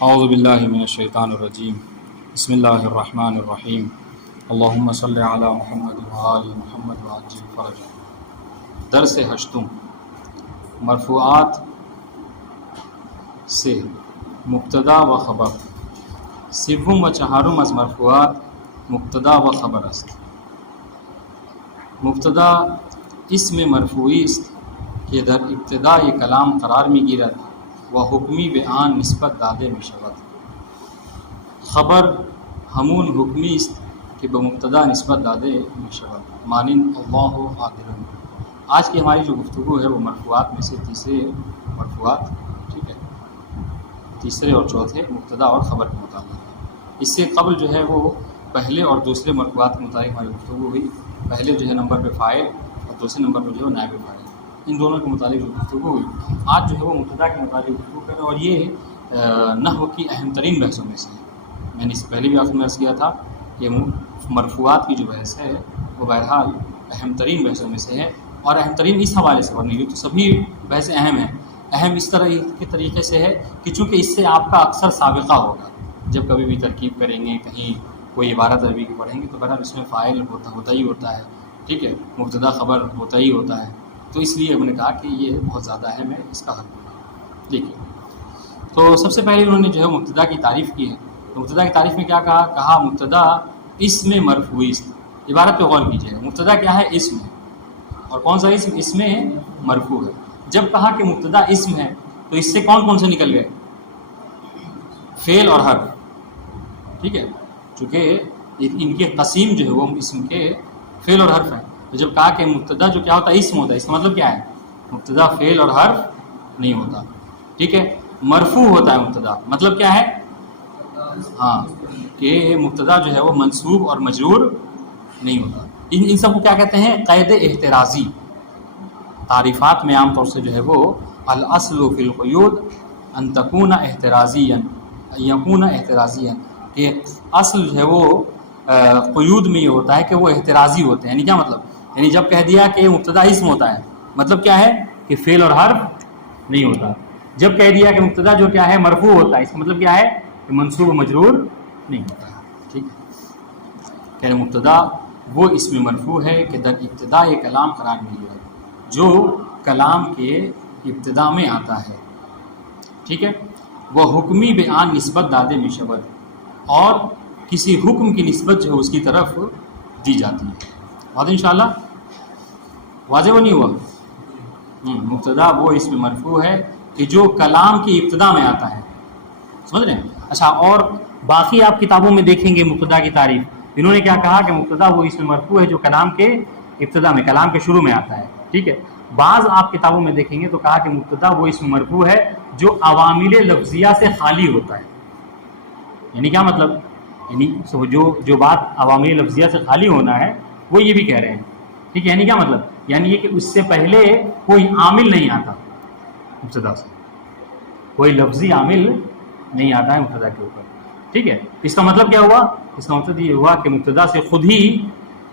اعوذ باللہ من الشیطان الرجیم بسم اللہ الرحمن الرحیم اللہم صلی علی محمد وآل محمد وعجل فرج۔ درس ہشتم مرفوعات سے مبتدا و خبر سوم و چہارم از مرفوعات مبتدا و خبر است۔ مبتدا اسم مرفوعی است که در ابتدای کلام قرار میگیرد و حکمی به آن نسبت داده می شود۔ خبر همون حکمی است که به مبتدا نسبت داده می شود، مانند اللہ عادل۔ آج کی ہماری جو گفتگو ہے وہ مرفوعات میں سے تیسرے مرفوعات، ٹھیک ہے، تیسرے اور چوتھے مبتدا اور خبر کے متعلق۔ اس سے قبل جو ہے وہ پہلے اور دوسرے مرفوعات کے متعلق ہماری گفتگو ہوئی۔ پہلے جو ہے نمبر پہ فاعل اور دوسرے نمبر پہ جو ہے نائب فاعل، ان دونوں کے متعلق جو گفتگو ہوئی۔ آج جو ہے وہ مبتدا کے متعلق گفتگو کریں، اور یہ نحو کی اہم ترین بحثوں میں سے ہے۔ میں نے اس سے پہلے بھی آپ نے عرض کیا تھا کہ مرفوعات کی جو بحث ہے وہ بہرحال اہم ترین بحثوں میں سے ہے، اور اہم ترین اس حوالے سے، ورنہ تو سبھی بحثیں اہم ہیں۔ اہم اس طرح کے طریقے سے ہے کہ چونکہ اس سے آپ کا اکثر سابقہ ہوگا، جب کبھی بھی ترکیب کریں گے، کہیں کوئی عبارت عربی کی پڑھیں گے تو بہرحال اس میں فاعل ہوتا ہی ہوتا ہے، ٹھیک ہے، مبتدا خبر ہوتا ہی ہوتا ہے۔ تو اس لیے ہم نے کہا کہ یہ بہت زیادہ اہم ہے اس کا حل ہونا۔ دیکھیے، تو سب سے پہلے انہوں نے جو ہے مبتدا کی تعریف کی ہے۔ تو مبتدا کی تعریف میں کیا کہا مبتدا اسم مرفوعی است۔ عبارت پہ غور کیجیے، مبتدا کیا ہے؟ اسم ہے، اور کون سا اسم؟ اسم مرفوع ہے۔ جب کہا کہ مبتدا اسم ہے تو اس سے کون کون سے نکل گئے؟ فعل اور حرف، ٹھیک ہے، چونکہ ان کے قسیم جو ہے وہ اسم کے فعل اور حرف ہیں۔ تو جب کہا کہ مبتدا جو کیا ہوتا ہے؟ اسم ہوتا ہے، اس کا مطلب کیا ہے؟ مبتدا فعل اور حرف نہیں ہوتا، ٹھیک ہے، مرفوع ہوتا ہے مبتدا۔ مطلب کیا ہے؟ ہاں، کہ مبتدا جو ہے وہ منصوب اور مجرور نہیں ہوتا۔ ان سب کو کیا کہتے ہیں؟ قید احترازی۔ تعریفات میں عام طور سے جو ہے وہ الاصل فی القیود ان تکون احترازیا، یکون احترازیا، کہ اصل جو ہے وہ قیود میں یہ ہوتا ہے کہ وہ احترازی ہوتے ہیں۔ یعنی کیا مطلب؟ یعنی جب کہہ دیا کہ مبتدا اسم ہوتا ہے، مطلب کیا ہے؟ کہ فعل اور حرف نہیں ہوتا۔ جب کہہ دیا کہ مبتدا جو کیا ہے مرفوع ہوتا ہے، اس کا مطلب کیا ہے؟ کہ منصوب و مجرور نہیں ہوتا ہے، ٹھیک ہے۔ کہ مبتدا وہ اسم مرفوع ہے کہ در ابتداء کلام قرار ملی ہے، جو کلام کے ابتدا میں آتا ہے، ٹھیک ہے۔ وہ حکمی بیان نسبت دادے میں شبد، اور کسی حکم کی نسبت جو ہے اس کی طرف دی جاتی ہے۔ واضح انشاءاللہ؟ واضح وہ نہیں ہوا؟ مبتدا وہ اسم مرفوع ہے کہ جو کلام کی ابتدا میں آتا ہے، سمجھ رہے ہیں؟ اچھا، اور باقی آپ کتابوں میں دیکھیں گے مبتدا کی تعریف، انہوں نے کیا کہا کہ مبتدا وہ اسم مرفوع ہے جو کلام کے ابتدا میں، کلام کے شروع میں آتا ہے، ٹھیک ہے۔ بعض آپ کتابوں میں دیکھیں گے تو کہا کہ مبتدا وہ اسم مرفوع ہے جو عوامل لفظیہ سے خالی ہوتا ہے۔ یعنی کیا مطلب؟ یعنی جو بات عوامل لفظیہ سے خالی ہونا ہے وہ یہ بھی کہہ رہے ہیں، ٹھیک ہے۔ یعنی کیا مطلب؟ یعنی یہ کہ اس سے پہلے کوئی عامل نہیں آتا، مبتدا سے کوئی لفظی عامل نہیں آتا ہے مبتدا کے اوپر، ٹھیک ہے۔ اس کا مطلب کیا ہوا؟ اس کا مطلب یہ ہوا کہ مبتدا سے خود ہی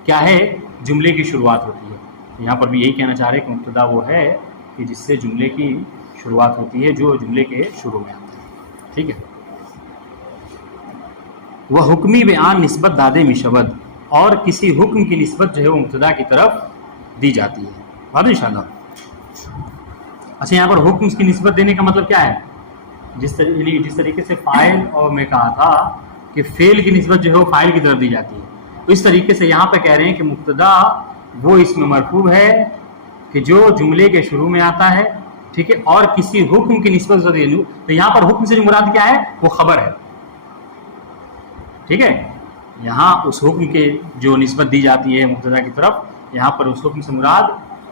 کیا ہے؟ جملے کی شروعات ہوتی ہے۔ یہاں پر بھی یہی کہنا چاہ رہے ہیں کہ مبتدا وہ ہے کہ جس سے جملے کی شروعات ہوتی ہے، جو جملے کے شروع میں آتا ہے، ٹھیک ہے۔ وہ حکمی بیان نسبت دادے میں شبد، اور کسی حکم کی نسبت جو ہے وہ مبتدا کی طرف دی جاتی ہے۔ بات انشاءاللہ؟ اچھا، یہاں پر حکم کی نسبت دینے کا مطلب کیا ہے؟ جس طریقے سے فاعل اور میں کہا تھا کہ فعل کی نسبت جو ہے وہ فاعل کی طرف دی جاتی ہے، تو اس طریقے سے یہاں پہ کہہ رہے ہیں کہ مبتدا وہ اسم مرفوع ہے کہ جو جملے کے شروع میں آتا ہے، ٹھیک ہے، اور کسی حکم کی نسبت، تو یہاں پر حکم سے جو مراد کیا ہے؟ وہ خبر ہے، ٹھیک ہے۔ یہاں اس حکم کے جو نسبت دی جاتی ہے مبتدا کی طرف، یہاں پر اس حکم سے مراد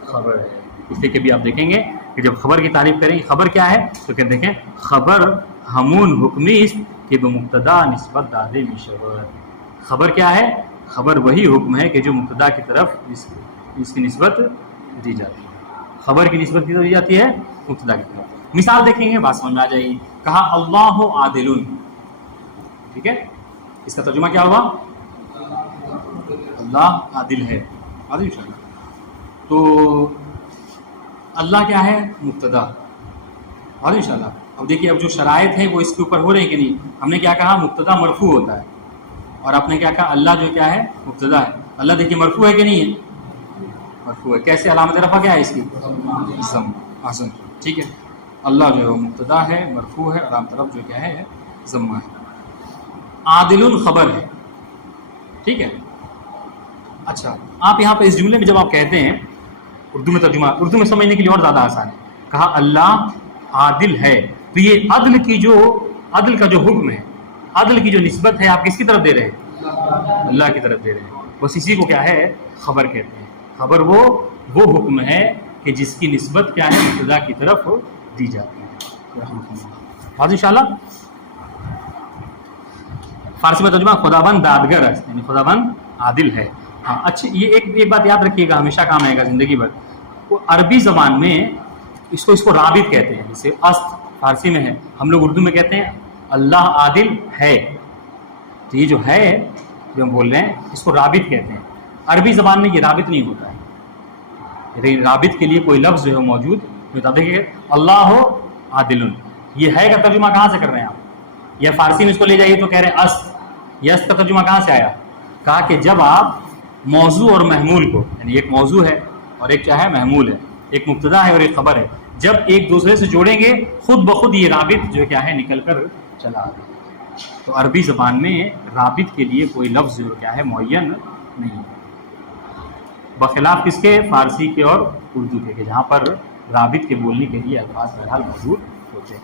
خبر ہے۔ اس لیے کہ بھی آپ دیکھیں گے کہ جب خبر کی تعریف کریں گے، خبر کیا ہے؟ تو کہ دیکھیں، خبر ہمون حکمی اسم کہ بمبتدا نسبت دادے میں شبد۔ خبر کیا ہے؟ خبر وہی حکم ہے کہ جو مبتدا کی طرف اس کی نسبت دی جاتی ہے۔ خبر کی نسبت دی جاتی ہے مبتدا کی طرف۔ مثال دیکھیں گے، بات سمجھ میں آ جائے گی۔ کہا اللہ عادل، ٹھیک ہے، اس کا ترجمہ کیا ہوا؟ اللہ عادل ہے، عادل انشاءاللہ۔ تو اللہ کیا ہے؟ مبتدا، عادل انشاءاللہ۔ اب دیکھیے اب جو شرائط ہیں وہ اس کے اوپر ہو رہے ہیں کہ نہیں. ہم نے کیا کہا مبتدا مرفوع ہوتا ہے, اور آپ نے کیا کہا اللہ جو کیا ہے مبتدا ہے. اللہ دیکھیے مرفوع ہے کہ نہیں ہے؟ مرفوع ہے. کیسے علامت رفع کیا ہے اس کی؟ ضم. حسن ٹھیک ہے. اللہ جو ہے مبتدا ہے مرفوع ہے, علامت رفع جو کیا ہے ضمہ ہے. عادل خبر ہے. ٹھیک ہے. اچھا آپ یہاں پہ اس جملے میں جب آپ کہتے ہیں اردو میں ترجمہ, اردو میں سمجھنے کے لیے اور زیادہ آسان ہے. کہا اللہ عادل ہے, تو یہ عدل کا جو حکم ہے, عدل کی جو نسبت ہے آپ کس کی طرف دے رہے ہیں؟ اللہ کی طرف دے رہے ہیں. بس اسی کو کیا ہے خبر کہتے ہیں. خبر وہ حکم ہے کہ جس کی نسبت کیا ہے مبتدا کی طرف دی جاتی ہے. بات انشاءاللہ. فارسی میں ترجمہ خداوند دادگر ہے, یعنی خداوند عادل ہے. ہاں اچھا یہ ایک بات یاد رکھیے گا, ہمیشہ کام آئے گا زندگی بھر. وہ عربی زبان میں اس کو رابط کہتے ہیں. جیسے است فارسی میں ہے, ہم لوگ اردو میں کہتے ہیں اللہ عادل ہے. تو یہ جو ہے جو ہم بول رہے ہیں اس کو رابط کہتے ہیں. عربی زبان میں یہ رابط نہیں ہوتا ہے. رابط کے لیے کوئی لفظ جو ہے موجود ہوتا. دیکھیے اللہ عادل, یہ ہے کا ترجمہ کہاں سے کر رہے ہیں آپ؟ یا فارسی میں اس کو لے جائیے تو کہہ رہے ہیں است. یہ است کا ترجمہ کہاں سے آیا؟ کہا کہ جب آپ موضوع اور محمول کو, یعنی ایک موضوع ہے اور ایک کیا ہے محمول ہے, ایک مبتدا ہے اور ایک خبر ہے, جب ایک دوسرے سے جوڑیں گے خود بخود یہ رابط جو کیا ہے نکل کر چلا آئے. تو عربی زبان میں رابط کے لیے کوئی لفظ جو کیا ہے معین نہیں, بخلاف کس کے؟ فارسی کے اور اردو کے, جہاں پر رابط کے بولنے کے لیے الفاظ بہرحال موجود ہوتے ہیں.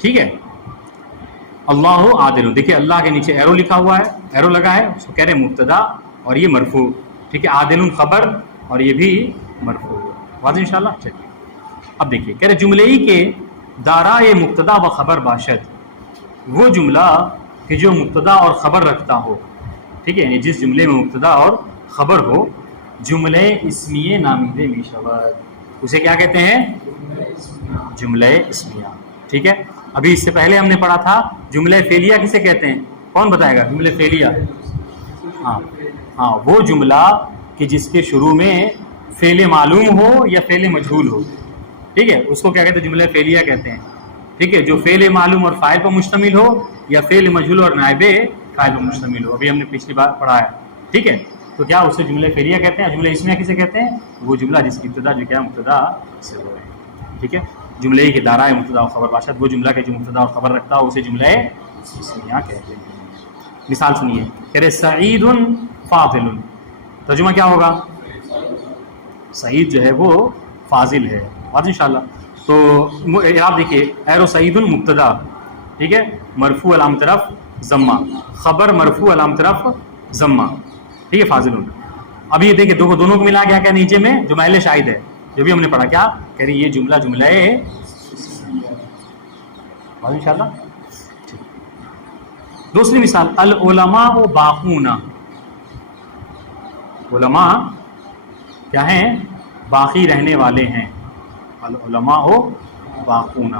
ٹھیک ہے. اللہ عادل, دیکھیے اللہ کے نیچے ایرو لکھا ہوا ہے, ایرو لگا ہے, اس کو کہہ رہے ہیں مبتدا اور یہ مرفوع. ٹھیک ہے. عادل خبر اور یہ بھی مرفوع. واضح انشاءاللہ. چلیے اب دیکھیے کہہ رہے جملے ہی کے دارائے مبتدا و خبر باشد, وہ جملہ کہ جو مبتدا اور خبر رکھتا ہو. ٹھیک ہے. یعنی جس جملے میں مبتدا اور خبر ہو, جملے اسمیہ نامیدہ می شود, اسے کیا کہتے ہیں؟ جملے اسمیہ. ٹھیک ہے. ابھی اس سے پہلے ہم نے پڑھا تھا جملہ فعلیہ کسے کہتے ہیں؟ کون بتائے گا؟ جملہ فعلیہ. ہاں وہ جملہ کہ جس کے شروع میں فعل معلوم ہو یا فعل مجہول ہو. ٹھیک ہے. اس کو کیا کہتے ہیں؟ جملہ فعلیہ کہتے ہیں. ٹھیک ہے. جو فعل معلوم اور فاعل پر مشتمل ہو یا فعل مجہول اور نائب فاعل پر مشتمل ہو. ابھی ہم نے پچھلی بار پڑھا ہے. ٹھیک ہے. تو کیا اسے جملہ فعلیہ کہتے ہیں. جملہ اسمیہ کسے کہتے ہیں؟ وہ جملہ جس کی ابتدا جو کیا مبتدا سے ہو رہے ہیں. ٹھیک ہے. جملے کے دارائے مبتدا و خبر باشد, وہ جملہ کہ جو مبتدا اور خبر رکھتا ہو اسے جملہ اسمیہ کہتے ہیں. مثال سنیے. کہہ رہے سعید فاضل, ترجمہ کیا ہوگا؟ سعید جو ہے وہ فاضل ہے. واضح انشاءاللہ. تو آپ دیکھیے ایرو سعید مبتدا, ٹھیک ہے, مرفوع علامت رفع ضمہ, خبر مرفوع علامت رفع ضمہ. ٹھیک ہے. فاضل. اب یہ دیکھیے دونوں کو ملا گیا کیا نیچے میں جو محل شاہد ہے, جو بھی ہم نے پڑھا کیا کہہ رہی یہ جملہ ہے انشاءاللہ. دوسری مثال العلماء باقون, علماء کیا ہیں؟ باقی رہنے والے ہیں. العلماء باقون,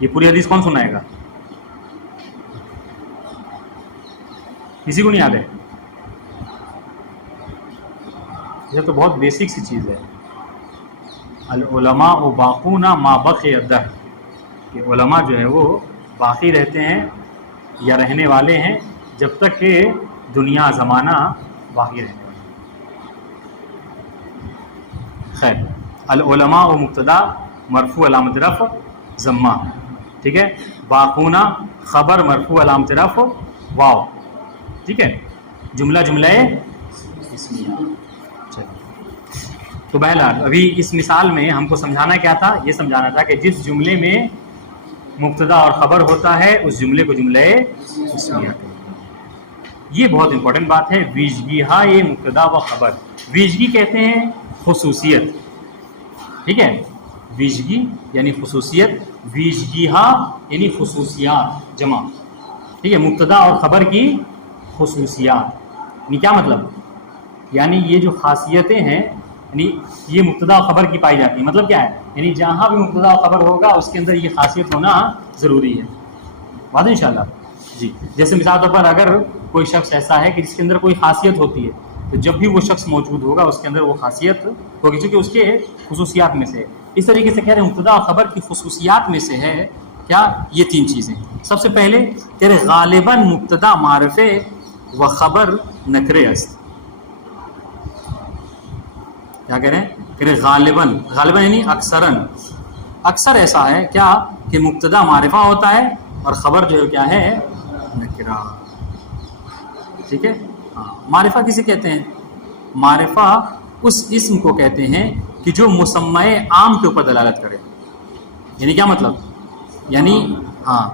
یہ پوری حدیث کون سنائے گا؟ کسی کو نہیں یاد ہے؟ یہ تو بہت بیسک سی چیز ہے. العلماء باقون ما بقی الدہر, کہ علماء جو ہے وہ باقی رہتے ہیں یا رہنے والے ہیں جب تک کہ دنیا زمانہ باقی رہنے والے. خیر, العلماء مبتدا مرفوع علامت رفع ضمہ. ٹھیک ہے. باقون خبر مرفوع علامت رفع واو. ٹھیک ہے. جملہ اسمیہ. تو بہرحال ابھی اس مثال میں ہم کو سمجھانا کیا تھا؟ یہ سمجھانا تھا کہ جس جملے میں مبتدا اور خبر ہوتا ہے اس جملے کو جملہ اسمیہ کہتے ہیں. یہ بہت امپورٹنٹ بات ہے. ویژگی ہا یہ مبتدا و خبر, ویژگی کہتے ہیں خصوصیت. ٹھیک ہے. ویژگی یعنی خصوصیت, ویژگی ہا یعنی خصوصیات جمع. ٹھیک ہے. مبتدا اور خبر کی خصوصیات, یعنی کیا مطلب؟ یعنی یہ جو خاصیتیں ہیں یعنی یہ مبتدا و خبر کی پائی جاتی ہے. مطلب کیا ہے؟ یعنی جہاں بھی مبتدا و خبر ہوگا اس کے اندر یہ خاصیت ہونا ضروری ہے. بات ہے انشاءاللہ. جی جیسے مثال طور پر اگر کوئی شخص ایسا ہے کہ جس کے اندر کوئی خاصیت ہوتی ہے, تو جب بھی وہ شخص موجود ہوگا اس کے اندر وہ خاصیت ہوگی، چونکہ اس کے خصوصیات میں سے ہے۔ اس طریقے سے کہہ رہے ہیں مبتدا اور خبر کی خصوصیات میں سے ہے کیا؟ یہ تین چیزیں۔ سب سے پہلے کہہ رہے غالباً مبتدا معرفے و خبر نکرے است۔ کیا کہہ رہے ہیں؟ کہہ رہے غالباً، غالباً یعنی اکثراً، اکثر ایسا ہے کیا کہ مبتدا معرفہ ہوتا ہے اور خبر جو ہے کیا ہے؟ نکرہ۔ ٹھیک ہے؟ ہاں، معرفہ کسے کہتے ہیں؟ معرفہ اس اسم کو کہتے ہیں کہ جو مسمع عام کے اوپر دلالت کرے۔ یعنی کیا مطلب؟ یعنی ہاں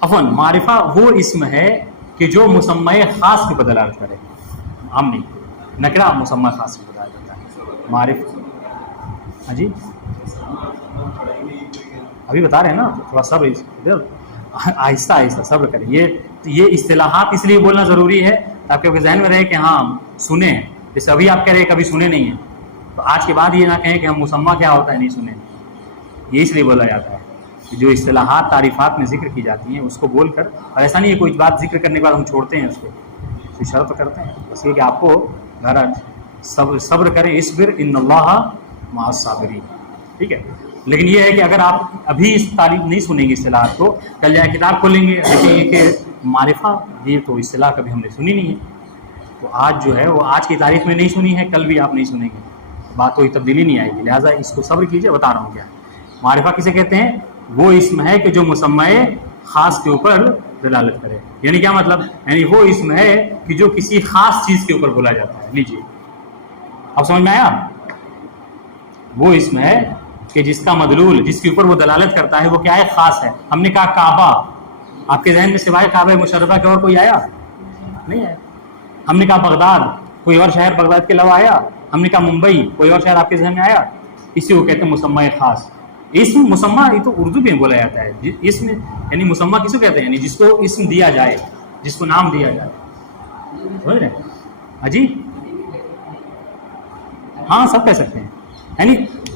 عفواً معرفہ وہ اسم ہے کہ جو مسمع خاص کے اوپر دلالت کرے، عام نہیں۔ نکرہ مسمع خاص کے اوپر دلالت کرتا ہے۔ معرفہ، ہاں جی ابھی بتا رہے ہیں نا، تھوڑا صبر، آہستہ آہستہ صبر کریں۔ یہ اصطلاحات اس لیے بولنا ضروری ہے تاکہ آپ کے ذہن میں رہے کہ ہاں سنیں۔ جیسے ابھی آپ کہہ رہے ہیں کبھی سنے نہیں ہیں، تو آج کے بعد یہ نہ کہیں کہ ہم مسمع کیا ہوتا ہے نہیں سنے۔ یہ اس لیے بولا جاتا ہے کہ جو اصطلاحات تعریفات میں ذکر کی جاتی ہیں اس کو بول کر، اور ایسا نہیں ہے کوئی بات ذکر کرنے کے بعد ہم چھوڑتے ہیں اس کو، کوئی شرط کرتے ہیں، بس یہ کہ آپ کو ذرا صبر کریں، اصبر ان اللہ مع الصابرین۔ ٹھیک ہے؟ لیکن یہ ہے کہ اگر آپ ابھی اس تعریف نہیں سنیں گے اصطلاحات کو، کل جائے کتاب کھولیں گے دیکھیں گے کہ معرفہ یہ تو اصطلاح کبھی ہم نے سنی نہیں ہے، تو آج جو ہے وہ آج کی تاریخ میں نہیں سنی ہے، کل بھی آپ نہیں سنیں گے، بات کوئی تبدیلی نہیں آئے گی۔ لہٰذا اس کو صبر کیجیے، بتا رہا ہوں کیا معرفہ کسے کہتے ہیں؟ وہ اسم ہے کہ جو مسمع خاص کے اوپر دلالت کرے۔ یعنی کیا مطلب؟ یعنی وہ اسم ہے کہ جو کسی خاص چیز کے اوپر بولا جاتا ہے۔ لیجیے اب سمجھ میں آیا؟ وہ اسم ہے کہ جس کا مدلول، جس کے اوپر وہ دلالت کرتا ہے وہ کیا ہے؟ خاص ہے۔ ہم نے کہا کعبہ، آپ کے ذہن میں سوائے کعبہ مشرفہ کے اور کوئی آیا؟ نہیں آیا۔ ہم نے کہا بغداد، کوئی اور شہر بغداد کے علاوہ آیا؟ ہم نے کہا ممبئی، کوئی اور شہر آپ کے ذہن میں آیا؟ اسی کو کہتے ہیں مسمع خاص۔ اسم مسمع یہ تو اردو میں بولا جاتا ہے، اسم یعنی مسمع کسے کہتے ہیں؟ یعنی جس کو اسم دیا جائے، جس کو نام دیا جائے۔ سمجھ رہے ہیں؟ ہاں جی ہاں سب کہہ سکتے ہیں۔ یعنی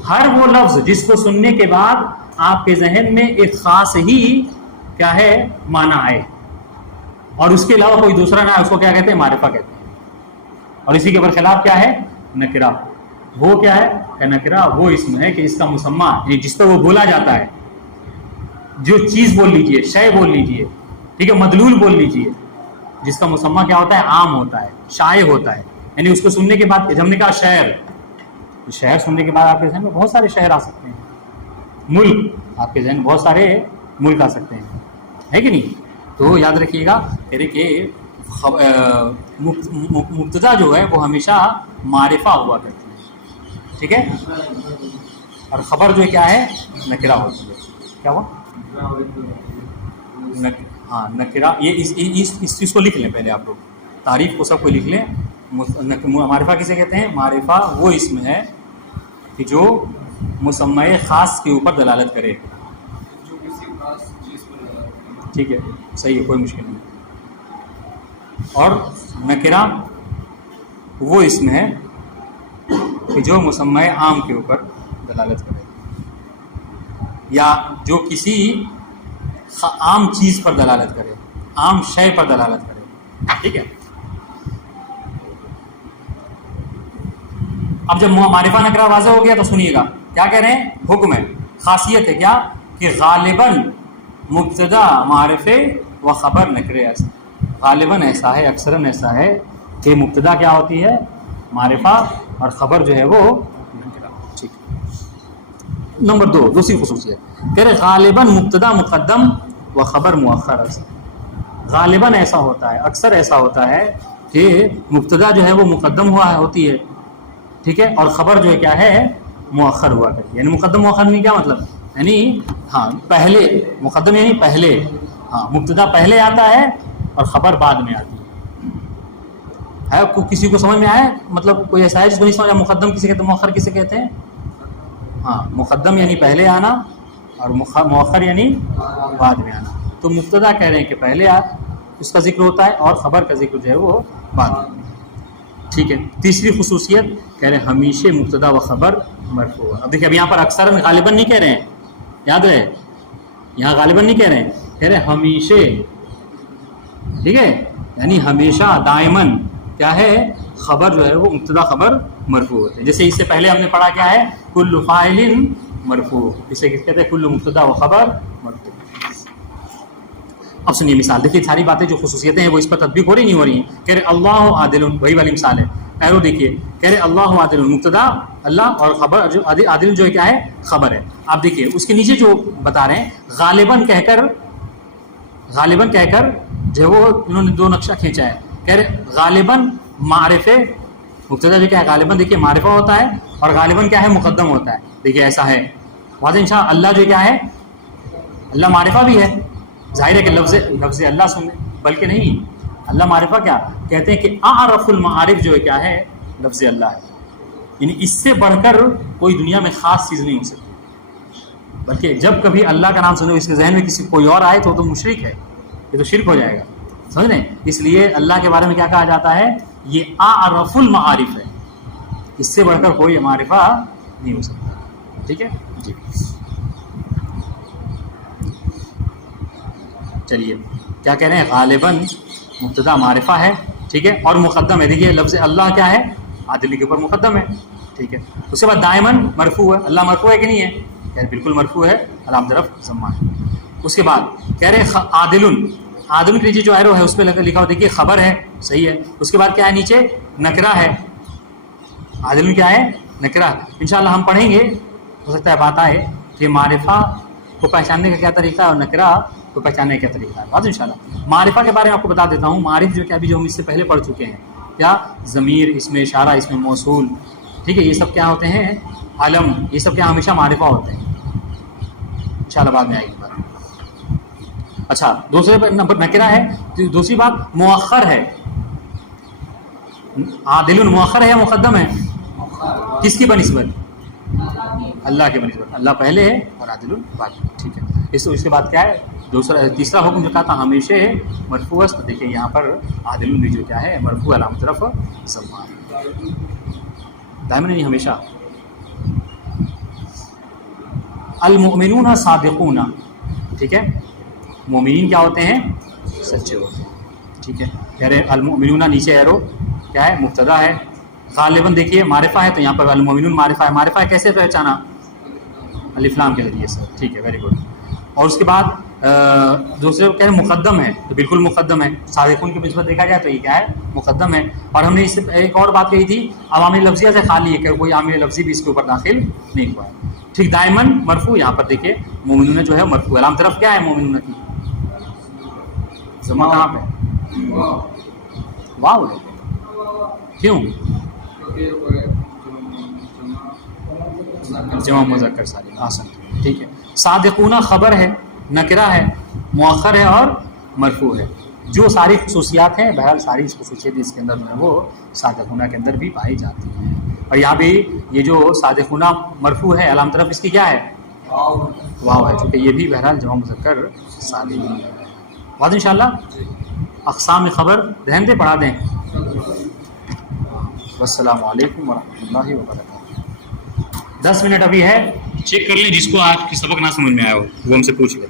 ہر وہ لفظ جس کو سننے کے بعد آپ کے ذہن میں ایک خاص ہی کیا ہے؟ معنی آئے، اور اس کے علاوہ کوئی دوسرا نہ ہے، اس کو کیا کہتے ہیں؟ معرفہ کہتے ہیں۔ اور اسی کے برخلاف کیا ہے؟ نکرہ۔ وہ کیا ہے کہ نکرہ وہ اسم ہے کہ اس کا مسمع یعنی جس پہ وہ بولا جاتا ہے، جو چیز بول لیجئے، شے بول لیجئے، ٹھیک ہے، مدلول بول لیجئے، جس کا مسمع کیا ہوتا ہے؟ عام ہوتا ہے، شائع ہوتا ہے۔ یعنی اس کو سننے کے بعد ہم نے کہا شہر، شہر سننے کے بعد آپ کے ذہن میں بہت سارے شہر آ سکتے ہیں، ملک آپ کے ذہن میں بہت سارے ملک آ سکتے ہیں، ہے کہ نہیں؟ تو یاد رکھیے گا کہ مبتدا جو ہے وہ ہمیشہ معرفہ ہوا کرتی ہے، ٹھیک ہے، اور خبر جو ہے کیا ہے؟ نکرہ ہوتی ہے۔ کیا ہوا؟ ہاں نکرہ۔ یہ اس چیز کو لکھ لیں پہلے آپ لوگ، تعریف کو سب کو لکھ لیں۔ معرفہ کسے کہتے ہیں؟ معرفہ وہ اسم ہے کہ جو مسمع خاص کے اوپر دلالت کرے، ٹھیک ہے، صحیح ہے، کوئی مشکل نہیں۔ اور نکرہ وہ اسم ہے کہ جو مسمع عام کے اوپر دلالت کرے یا جو کسی عام چیز پر دلالت کرے، عام شے پر دلالت کرے، ٹھیک ہے۔ اب جب معرفہ نکرہ واضح ہو گیا تو سنیے گا کیا کہہ رہے ہیں؟ حکم ہے، خاصیت ہے کیا کہ غالباً مبتدا معرفے و خبر نکرے است۔ غالباً ایسا ہے، اکثراً ایسا ہے کہ مبتدا کیا ہوتی ہے؟ معرفہ، اور خبر جو ہے وہ نکرہ۔ ٹھیک۔ نمبر 2 دوسری خصوصیت کہہ رہے غالباً مبتدا مقدم و خبر مؤخر است۔ غالباً ایسا ہوتا ہے، اکثر ایسا ہوتا ہے کہ مبتدا جو ہے وہ مقدم ہوا ہوتی ہے، ٹھیک ہے، اور خبر جو ہے کیا ہے؟ مؤخر ہوا کرتی ہے۔ یعنی مقدم مؤخر نہیں، کیا مطلب؟ یعنی ہاں پہلے، مقدم یعنی پہلے، ہاں مبتدا پہلے آتا ہے اور خبر بعد میں آتی ہے۔ کسی کو سمجھ میں آیا؟ مطلب کوئی ایسا ہے جس کو نہیں سمجھا مقدم کسے کہتے ہیں، مؤخر کسے کہتے ہیں؟ ہاں مقدم یعنی پہلے آنا اور مؤخر یعنی بعد میں آنا۔ تو مبتدا کہہ رہے ہیں کہ پہلے اس کا ذکر ہوتا ہے اور خبر کا ذکر جو ہے وہ بعد میں، ٹھیک ہے۔ تیسری خصوصیت کہہ رہے ہیں ہمیشہ مبتدا و خبر مرفوع۔ اب دیکھیں اب یہاں پر اکثر غالباً نہیں کہہ رہے ہیں، یاد رہے یہاں غالباً نہیں کہہ رہے ہیں، کہہ رہے ہیں ہمیشہ، ٹھیک ہے، یعنی ہمیشہ، دائماً کیا ہے؟ خبر جو ہے وہ مبتدا خبر مرفوع ہوتے ہیں. جیسے اس سے پہلے ہم نے پڑھا کیا ہے کل فاعل مرفوع, اسے کہتے ہیں کل مبتدا و خبر مرفوع. اب سنیے مثال, دیکھیے ساری باتیں جو خصوصیتیں ہیں وہ اس پر تطبیق ہو رہی نہیں ہو رہی ہیں. کہہ رہے اللہ عادل, وہی والی مثال ہے. ایرو دیکھیے, کہہ رہے اللہ عادل مبتدا اللہ اور خبر جو عادل جو ہے کیا ہے خبر ہے. آپ دیکھیے اس کے نیچے جو بتا رہے ہیں غالباً کہہ کر جو ہے وہ انہوں نے دو نقشہ کھینچا ہے. کہہ رہے غالباً معرفے مبتدا جو کیا ہے غالباً دیکھیے معرفہ ہوتا ہے اور غالباً کیا ہے مقدم ہوتا ہے. دیکھیے ایسا ہے واضح انشاء اللہ جو کیا ہے اللہ معرفہ بھی ہے. ظاہر ہے کہ لفظ اللہ سنیں, بلکہ نہیں اللہ معرفہ کیا کہتے ہیں کہ اعرف المعارف جو ہے کیا ہے لفظ اللہ ہے. یعنی اس سے بڑھ کر کوئی دنیا میں خاص چیز نہیں ہو سکتی. بلکہ جب کبھی اللہ کا نام سنو اس کے ذہن میں کسی کوئی اور آئے تو مشرک ہے, یہ تو شرک ہو جائے گا. سمجھ رہے ہیں؟ اس لیے اللہ کے بارے میں کیا کہا جاتا ہے یہ اعرف المعارف ہے, اس سے بڑھ کر کوئی معرفہ نہیں ہو سکتا. ٹھیک ہے جی. چلیے کیا کہہ رہے ہیں غالباً مبتدا معرفہ ہے, ٹھیک ہے, اور مقدم ہے. دیکھیے لفظ اللہ کیا ہے عادل کے اوپر مقدم ہے, ٹھیک ہے. اس کے بعد دائمن مرفوع ہے. اللہ مرفوع ہے کہ نہیں ہے؟ کہہ رہے بالکل مرفوع ہے, علامت رفع ضمہ ہے. اس کے بعد کہہ رہے عادل کے نیچے جو ایرو ہے اس پہ لکھا ہو دیکھیے خبر ہے, صحیح ہے. اس کے بعد کیا ہے نیچے نکرہ ہے. عادل کیا ہے نکرہ. انشاءاللہ ہم پڑھیں گے, ہو سکتا ہے بات آئے کہ معرفہ کو پہچاننے کا کیا طریقہ ہے اور نکرہ کو پہچاننے کا کیا طریقہ ہے. بات انشاءاللہ معرفہ کے بارے میں آپ کو بتا دیتا ہوں. معرف جو کہ ابھی جو ہم اس سے پہلے پڑھ چکے ہیں کیا ضمیر, اس میں اشارہ, اس میں موصول, ٹھیک ہے, یہ سب کیا ہوتے ہیں علم, یہ سب کیا ہمیشہ معرفہ ہوتے ہیں. انشاءاللہ بعد میں آئے گی بات. اچھا دوسرے نمبر نکرہ ہے. دوسری بات مؤخر ہے. عادل مؤخر ہے یا مقدم ہے؟ کس کی بنسبت؟ اللہ کے بنسبت. اللہ پہلے ہے اور عادل بعد میں, ٹھیک ہے. اس کے بعد کیا ہے تیسرا حکم جو کہا تھا ہمیشہ ہے مرفوع. تو دیکھیے یہاں پر عادل بھی جو کیا ہے مرفوع علامت رفع ضمہ. دائمن نہیں ہمیشہ. المؤمنون صادقون, ٹھیک ہے, مومنین کیا ہوتے ہیں سچے ہوتے ہیں, ٹھیک ہے. کہہ رہے المؤمنون نیچے ایرو کیا ہے مبتدا ہے. غالباً دیکھیے معرفہ ہے تو یہاں پر المؤمنون معرفہ ہے. معرفہ ہے کیسے پہچانا الف لام کے ذریعے سے, ٹھیک ہے, ویری گڈ. اور اس کے بعد دوسرے کہہ رہے مقدم ہے تو بالکل مقدم ہے. صادقون کی نسبت دیکھا جائے تو یہ کیا ہے مقدم ہے. اور ہم نے اس سے ایک اور بات کہی تھی عوامل لفظیہ سے خالی ہے کہ کوئی عامل لفظی بھی اس کے اوپر داخل نہیں ہوا ہے, ٹھیک. دائمن مرفوع. یہاں پر دیکھیے مومنون جو ہے مرفوع. علامت رفع کیا ہے مومنون کی ضمہ کہاں پہ واو ہے. کیوں؟ جمع مذکر سالم, آسان, ٹھیک ہے. صادقون خبر ہے, نکرہ ہے, مؤخر ہے اور مرفوع ہے. جو ساری خصوصیات ہیں بہرحال ساری خصوصیت اس کے اندر جو ہے وہ صادقون کے اندر بھی پائی جاتی ہیں. اور یہاں بھی یہ جو صادقون مرفوع ہے علامت رفع اس کی کیا ہے واو ہے, چونکہ یہ بھی بہرحال جمع مذکر سالم ہے. بات انشاءاللہ اقسام خبر ذہن دے پڑھا دیں. والسلام علیکم ورحمۃ اللہ وبرکاتہ. 10 منٹ ابھی ہے, چیک کر لیں جس کو آج کی سبق نہ سمجھ میں آیا ہو وہ ہم سے پوچھ لیں.